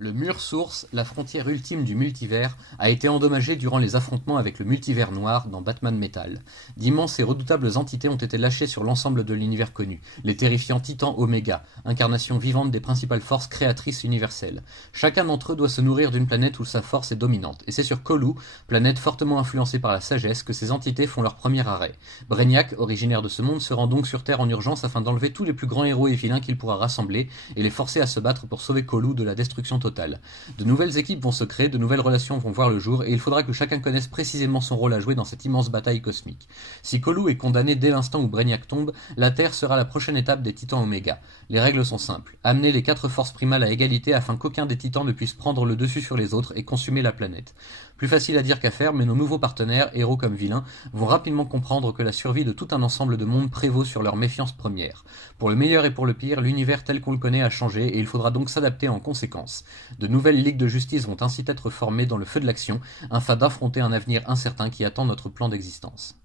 Le mur source, la frontière ultime du multivers, a été endommagé durant les affrontements avec le multivers noir dans Batman Metal. D'immenses et redoutables entités ont été lâchées sur l'ensemble de l'univers connu, les terrifiants titans Oméga, incarnation vivante des principales forces créatrices universelles. Chacun d'entre eux doit se nourrir d'une planète où sa force est dominante, et c'est sur Colu, planète fortement influencée par la sagesse, que ces entités font leur premier arrêt. Brainiac, originaire de ce monde, se rend donc sur Terre en urgence afin d'enlever tous les plus grands héros et vilains qu'il pourra rassembler, et les forcer à se battre pour sauver Colu de la destruction totale. De nouvelles équipes vont se créer, de nouvelles relations vont voir le jour, et il faudra que chacun connaisse précisément son rôle à jouer dans cette immense bataille cosmique. Si Colu est condamné dès l'instant où Brainiac tombe, la Terre sera la prochaine étape des Titans Oméga. Les règles sont simples. Amener les 4 forces primales à égalité afin qu'aucun des Titans ne puisse prendre le dessus sur les autres et consumer la planète. Plus facile à dire qu'à faire, mais nos nouveaux partenaires, héros comme vilains, vont rapidement comprendre que la survie de tout un ensemble de mondes prévaut sur leur méfiance première. Pour le meilleur et pour le pire, l'univers tel qu'on le connaît a changé et il faudra donc s'adapter en conséquence. De nouvelles ligues de justice vont ainsi être formées dans le feu de l'action, afin d'affronter un avenir incertain qui attend notre plan d'existence.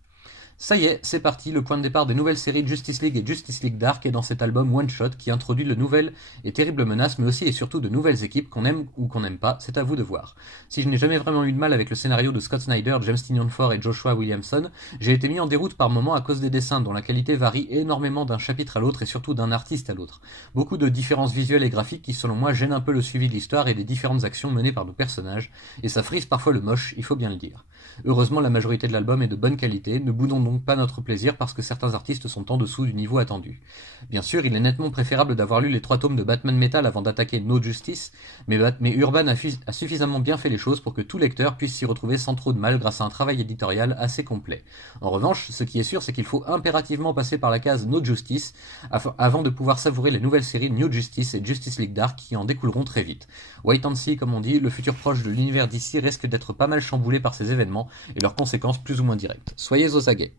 Ça y est, c'est parti, le point de départ des nouvelles séries Justice League et Justice League Dark est dans cet album One Shot qui introduit de nouvelles et terribles menaces, mais aussi et surtout de nouvelles équipes qu'on aime ou qu'on n'aime pas, c'est à vous de voir. Si je n'ai jamais vraiment eu de mal avec le scénario de Scott Snyder, James Tynion Ford et Joshua Williamson, j'ai été mis en déroute par moments à cause des dessins dont la qualité varie énormément d'un chapitre à l'autre et surtout d'un artiste à l'autre. Beaucoup de différences visuelles et graphiques qui selon moi gênent un peu le suivi de l'histoire et des différentes actions menées par nos personnages, et ça frise parfois le moche, il faut bien le dire. Heureusement, la majorité de l'album est de bonne qualité, ne boudons donc pas notre plaisir parce que certains artistes sont en dessous du niveau attendu. Bien sûr, il est nettement préférable d'avoir lu les 3 tomes de Batman Metal avant d'attaquer No Justice, mais Urban a suffisamment bien fait les choses pour que tout lecteur puisse s'y retrouver sans trop de mal grâce à un travail éditorial assez complet. En revanche, ce qui est sûr, c'est qu'il faut impérativement passer par la case No Justice avant de pouvoir savourer les nouvelles séries New Justice et Justice League Dark qui en découleront très vite. Wait and see, comme on dit, le futur proche de l'univers d'ici risque d'être pas mal chamboulé par ces événements et leurs conséquences plus ou moins directes. Soyez aux aguets.